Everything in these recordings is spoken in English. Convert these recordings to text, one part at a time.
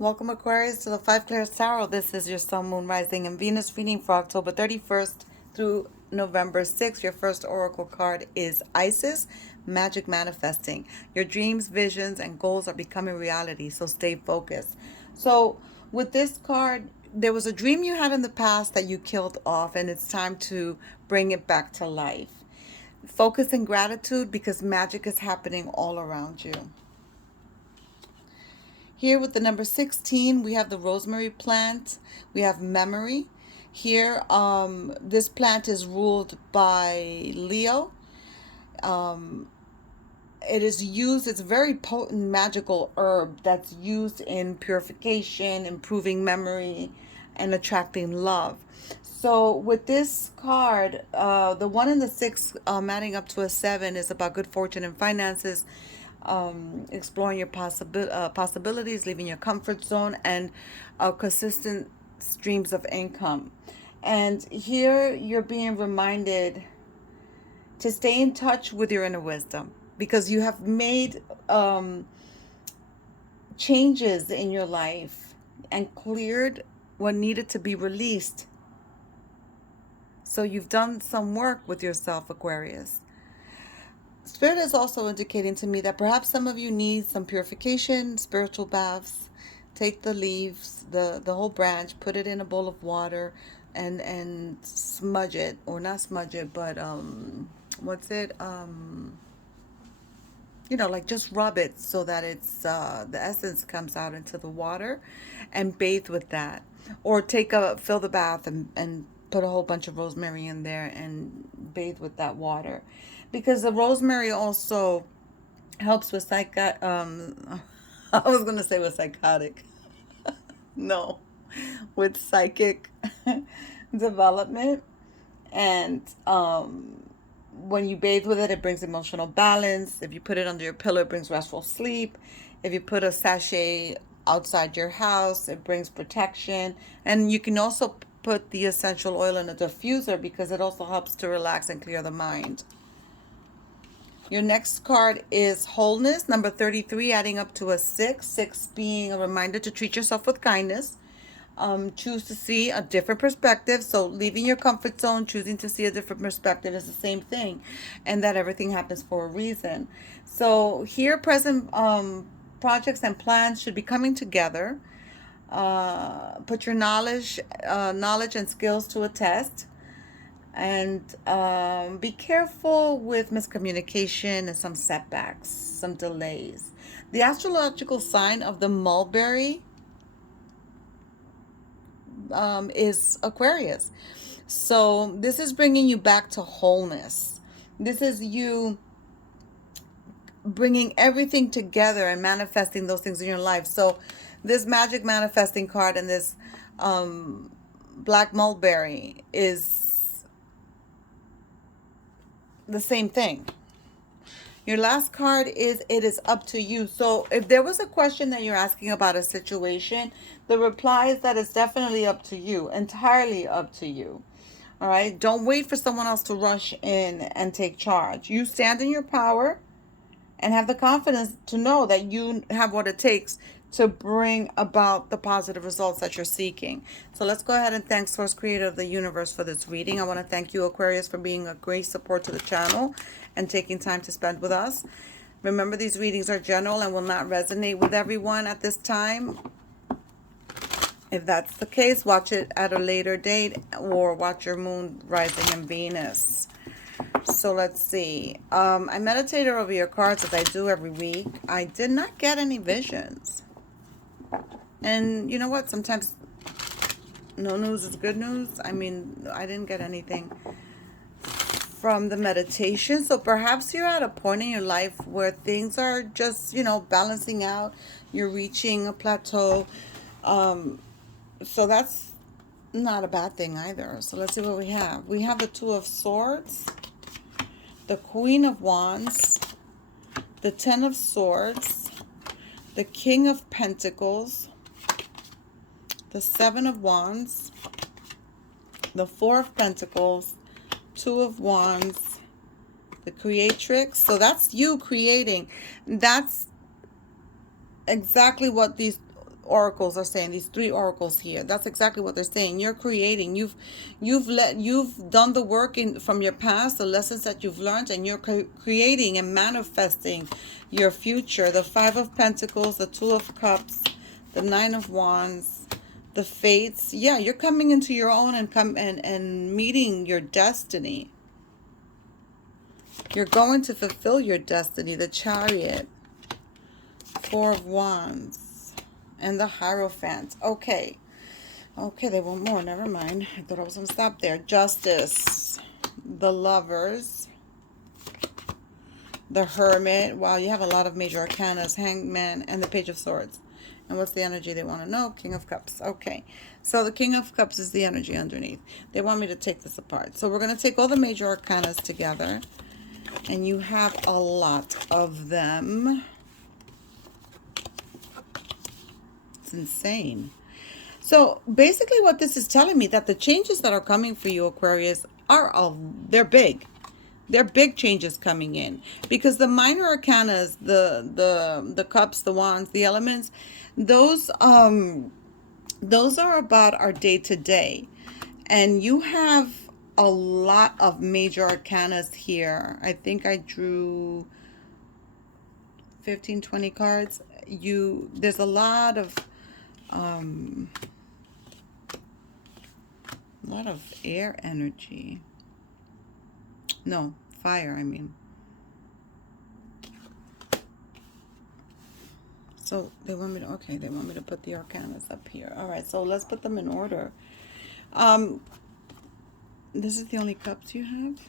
Welcome, Aquarius, to the Five Clears Tarot. This is your Sun, Moon, Rising, and Venus reading for October 31st through November 6th. Your first oracle card is Isis, Magic Manifesting. Your dreams, visions, and goals are becoming reality, so stay focused. So, with this card, there was a dream you had in the past that you killed off, and it's time to bring it back to life. Focus in gratitude because magic is happening all around you. Here with the number 16, we have the rosemary plant. We have memory. Here, this plant is ruled by Leo. It is used, it's a very potent magical herb that's used in purification, improving memory, and attracting love. So with this card, the 1 and the 6, adding up to a 7, is about good fortune and finances, exploring your possibilities, leaving your comfort zone, and consistent streams of income. And here you're being reminded to stay in touch with your inner wisdom because you have made changes in your life and cleared what needed to be released. So you've done some work with yourself, Aquarius. Spirit is also indicating to me that perhaps some of you need some purification, spiritual baths. Take the leaves, the whole branch, put it in a bowl of water, and smudge it, or not smudge it, but what's it? Like just rub it so that it's the essence comes out into the water, and bathe with that. Or fill the bath and put a whole bunch of rosemary in there and bathe with that water, because the rosemary also helps with I was gonna say with psychotic, no, with psychic development. And when you bathe with it, it brings emotional balance. If you put it under your pillow, it brings restful sleep. If you put a sachet outside your house, it brings protection. And you can also put the essential oil in a diffuser because it also helps to relax and clear the mind. Your next card is wholeness, number 33, adding up to a 6. 6 being a reminder to treat yourself with kindness. Choose to see a different perspective. So leaving your comfort zone, choosing to see a different perspective is the same thing. And that everything happens for a reason. So here, present projects and plans should be coming together. Put your knowledge and skills to a test. And be careful with miscommunication and some setbacks, some delays. The astrological sign of the mulberry is Aquarius. So this is bringing you back to wholeness. This is you bringing everything together and manifesting those things in your life. So this magic manifesting card and this black mulberry is the same thing. Your last card is it is up to you. So if there was a question that you're asking about a situation, the reply is that it's definitely up to you, entirely up to you. All right. Don't wait for someone else to rush in and take charge. You stand in your power and have the confidence to know that you have what it takes to bring about the positive results that you're seeking. So let's go ahead and thank Source Creator of the Universe for this reading. I want to thank you, Aquarius, for being a great support to the channel and taking time to spend with us. Remember, these readings are general and will not resonate with everyone at this time. If that's the case, watch it at a later date or watch your moon, rising, and Venus. So let's see. I meditated over your cards as I do every week. I did not get any visions. And you know what? Sometimes no news is good news. I mean, I didn't get anything from the meditation. So perhaps you're at a point in your life where things are just, balancing out. You're reaching a plateau. So that's not a bad thing either. So let's see what we have. We have the Two of Swords, the Queen of Wands, the Ten of Swords, the King of Pentacles, the Seven of Wands, the Four of Pentacles, Two of Wands, the Creatrix. So that's you creating. That's exactly what these oracles are saying, these three oracles here, that's exactly what they're saying. You're creating, you've done the work from your past, the lessons that you've learned, and you're creating and manifesting your future. The Five of Pentacles, the Two of Cups, the Nine of Wands, the Fates. Yeah, you're coming into your own and meeting your destiny. You're going to fulfill your destiny. The Chariot, Four of Wands, and the Hierophant. Okay. Okay, they want more. Never mind. I thought I was going to stop there. Justice, the Lovers, the Hermit. Wow, you have a lot of major arcanas. Hangman, and the Page of Swords. And what's the energy they want to know? King of Cups. Okay. So the King of Cups is the energy underneath. They want me to take this apart. So we're going to take all the major arcanas together. And you have a lot of them. It's insane. So basically what this is telling me, that the changes that are coming for you, Aquarius, they're big. They're big changes coming in, because the minor arcanas, the cups, the wands, the elements, those are about our day to day. And you have a lot of major arcanas here. I think I drew 15, 20 cards. There's a lot of air energy. No, fire, I mean. So they want me to put the arcanas up here. All right, so let's put them in order. This is the only cups you have?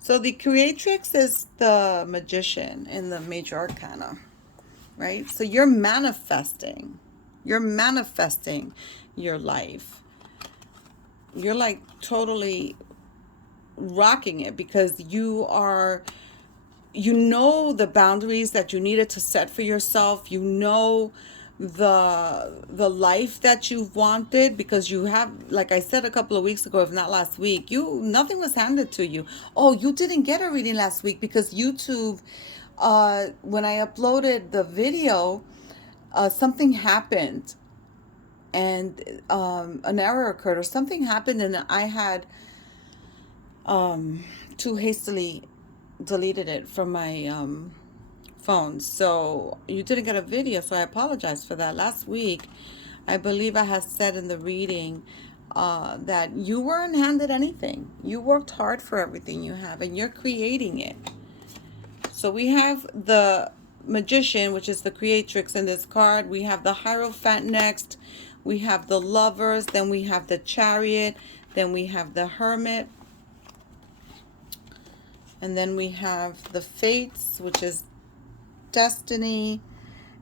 So the Creatrix is the Magician in the major arcana, right? So you're manifesting. You're manifesting your life. You're like totally rocking it, because you know the boundaries that you needed to set for yourself. You know the life that you've wanted, because you have, like I said a couple of weeks ago, if not last week, nothing was handed to you. Oh, you didn't get a reading last week because YouTube, when I uploaded the video, something happened, and an error occurred, or something happened, and I had too hastily deleted it from my phone. So you didn't get a video, so I apologize for that. Last week, I believe I had said in the reading that you weren't handed anything. You worked hard for everything you have, and you're creating it. So we have the Magician, which is the Creatrix in this card. We have the Hierophant next. We have the Lovers. Then we have the Chariot. Then we have the Hermit. And then we have the Fates, which is Destiny,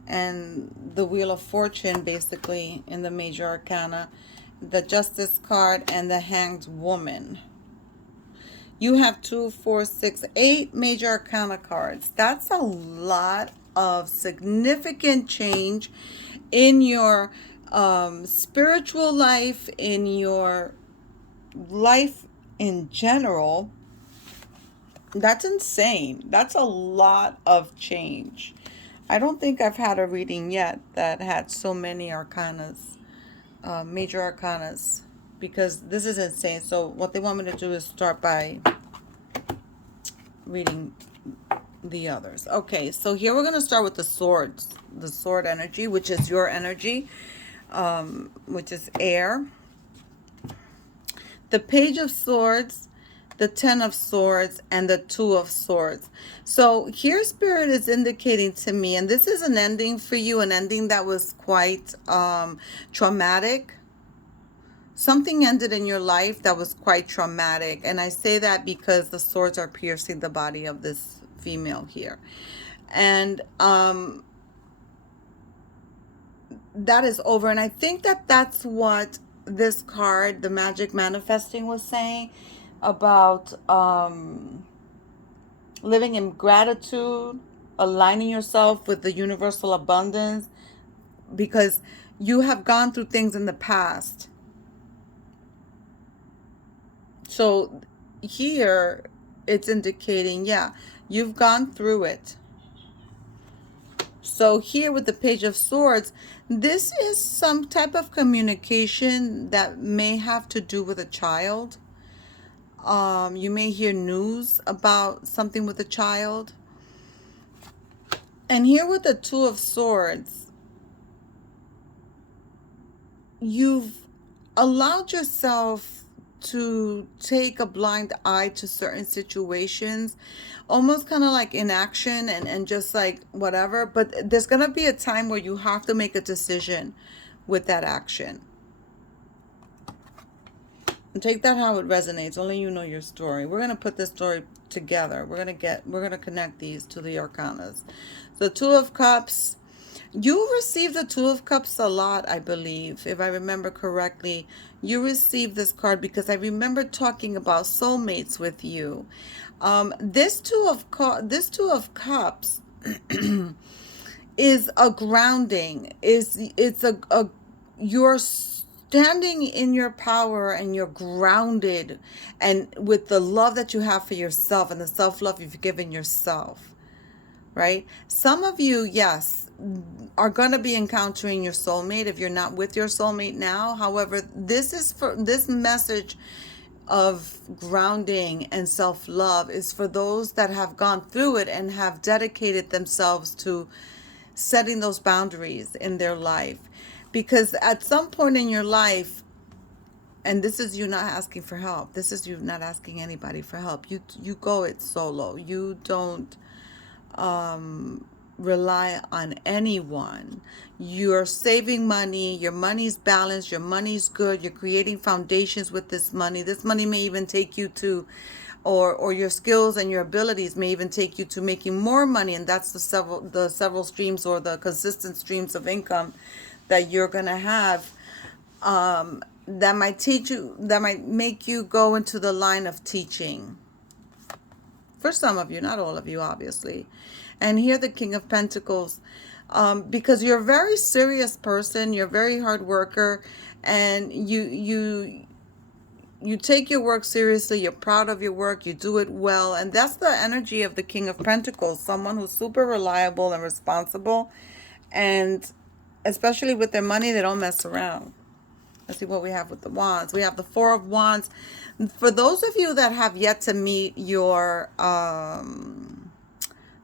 and the Wheel of Fortune, basically, in the major arcana. The Justice card and the Hanged Woman. You have 2, 4, 6, 8 major arcana cards. That's a lot of significant change in your spiritual life, in your life in general. That's insane. That's a lot of change. I don't think I've had a reading yet that had so many arcanas, major arcanas, because this is insane. So what they want me to do is start by reading the others. Okay, so here we're going to start with the swords, the sword energy, which is your energy, which is air. The Page of Swords, the 10 of Swords, and the 2 of Swords. So here Spirit is indicating to me, and this is an ending for you, an ending that was quite traumatic. Something ended in your life that was quite traumatic. And I say that because the swords are piercing the body of this female here. And that is over. And I think that that's what this card, the Magic Manifesting, was saying about living in gratitude, aligning yourself with the universal abundance, because you have gone through things in the past. So here it's indicating, yeah, you've gone through it. So here with the Page of Swords, this is some type of communication that may have to do with a child. You may hear news about something with a child. And here with the Two of Swords, you've allowed yourself to take a blind eye to certain situations, almost kind of like inaction and just like whatever. But there's going to be a time where you have to make a decision with that action. And take that how it resonates. Only you know your story. We're going to put this story together. We're going to connect these to the arcanas. So Two of Cups. You receive the Two of Cups a lot, I believe, if I remember correctly. You received this card because I remember talking about soulmates with you. This Two of Cups is a grounding. It's a you're standing in your power and you're grounded, and with the love that you have for yourself and the self-love you've given yourself. Right? Some of you, yes, are going to be encountering your soulmate if you're not with your soulmate now. However, this message of grounding and self-love is for those that have gone through it and have dedicated themselves to setting those boundaries in their life. Because at some point in your life, and this is you not asking for help. This is you not asking anybody for help. You go it solo. You don't rely on anyone. You're saving money. Your money's balanced. Your money's good. You're creating foundations with this money. This money may even take you to, or your skills and your abilities may even take you to making more money. And that's the several streams or the consistent streams of income that you're gonna have. That might make you go into the line of teaching. For some of you, not all of you, obviously. And here the King of Pentacles, because you're a very serious person, you're a very hard worker, and you take your work seriously, you're proud of your work, you do it well, and that's the energy of the King of Pentacles, someone who's super reliable and responsible, and especially with their money, they don't mess around. Let's see what we have with the Wands. We have the Four of Wands. For those of you that have yet to meet your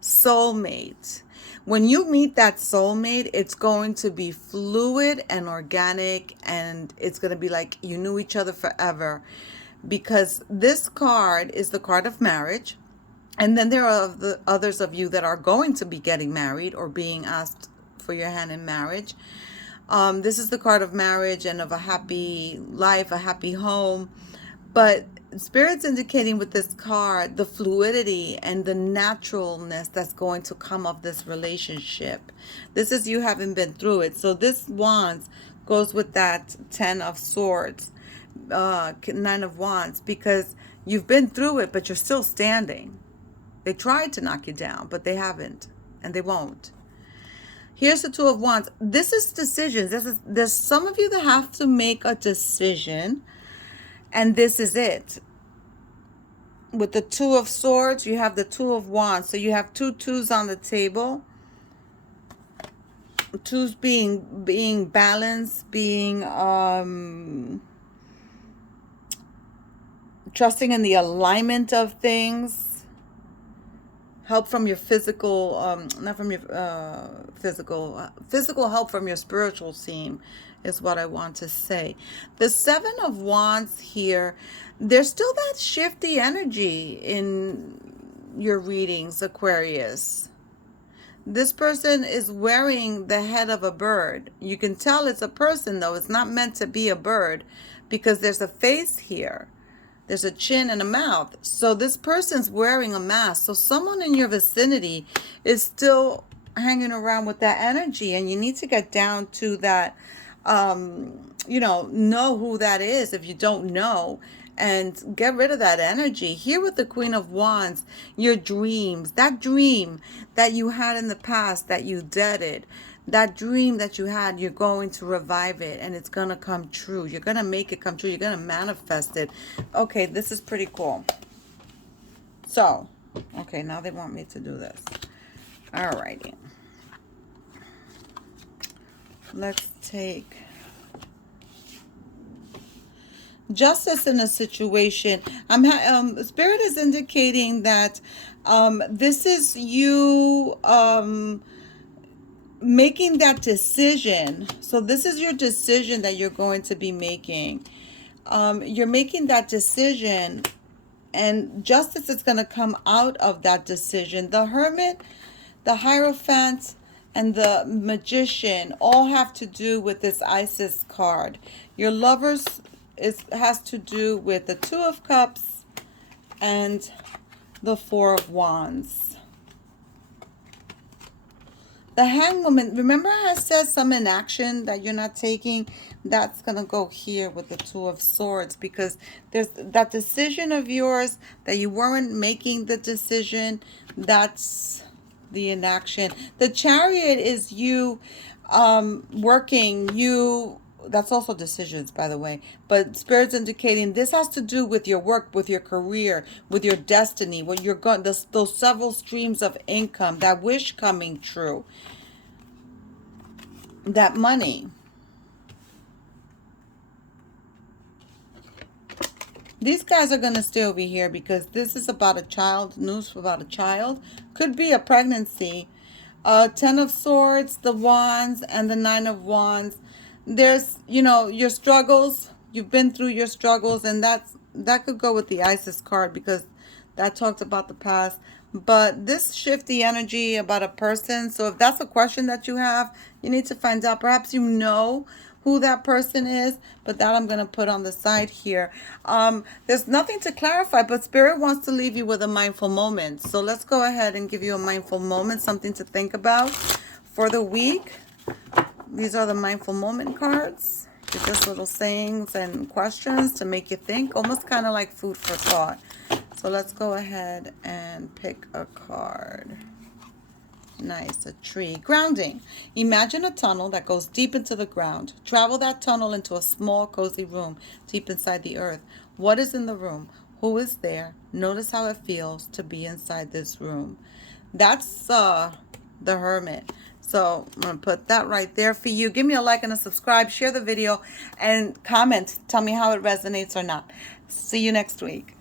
soulmate, when you meet that soulmate, it's going to be fluid and organic, and it's going to be like you knew each other forever, because this card is the card of marriage. And then there are the others of you that are going to be getting married or being asked for your hand in marriage. This is the card of marriage and of a happy life, a happy home. But Spirit's indicating with this card the fluidity and the naturalness that's going to come of this relationship. This is you having been through it. So this Wands goes with that Ten of Swords, Nine of Wands, because you've been through it, but you're still standing. They tried to knock you down, but they haven't, and they won't. Here's the Two of Wands. This is decisions. There's some of you that have to make a decision, and this is it. With the Two of Swords, you have the Two of Wands. So you have two twos on the table. Twos being balanced, being trusting in the alignment of things. Help from your physical, not from your physical help from your spiritual team is what I want to say. The Seven of Wands here, there's still that shifty energy in your readings, Aquarius. This person is wearing the head of a bird. You can tell it's a person, though. It's not meant to be a bird because there's a face here. There's a chin and a mouth. So this person's wearing a mask. So someone in your vicinity is still hanging around with that energy. And you need to get down to that, know who that is if you don't know. And get rid of that energy. Here with the Queen of Wands, your dreams. That dream that you had in the past that you deaded. That dream that you had, you're going to revive it, and it's going to come true. You're going to make it come true. You're going to manifest it. Okay, this is pretty cool. So, okay, now they want me to do this. All righty. Let's take justice in a situation. Spirit is indicating that this is you making that decision. So this is your decision that you're going to be making. You're making that decision, and justice is going to come out of that decision. The Hermit, the Hierophant, and the Magician all have to do with this Isis card. Your lovers has to do with the Two of Cups and the Four of Wands. The Hanged Woman, remember I said some inaction that you're not taking? That's going to go here with the Two of Swords, because there's that decision of yours that you weren't making the decision. That's the inaction. The Chariot is you working, that's also decisions, by the way, but Spirit's indicating this has to do with your work, with your career, with your destiny, what you're going, those several streams of income, that wish coming true, that money. These guys are going to stay over here because this is about a child, news about a child. Could be a pregnancy. Ten of Swords, the Wands, and the Nine of Wands. There's, your struggles. You've been through your struggles, and that could go with the Isis card because that talks about the past. But this shifty energy about a person. So if that's a question that you have, you need to find out. Perhaps you know who that person is, but that I'm going to put on the side here. There's nothing to clarify, but Spirit wants to leave you with a mindful moment. So let's go ahead and give you a mindful moment, something to think about for the week. These are the mindful moment cards. They're just little sayings and questions to make you think, almost kind of like food for thought. So let's go ahead and pick a card. Nice, a tree. Grounding. Imagine a tunnel that goes deep into the ground. Travel that tunnel into a small, cozy room deep inside the earth. What is in the room? Who is there? Notice how it feels to be inside this room. That's the Hermit. So I'm going to put that right there for you. Give me a like and a subscribe. Share the video and comment. Tell me how it resonates or not. See you next week.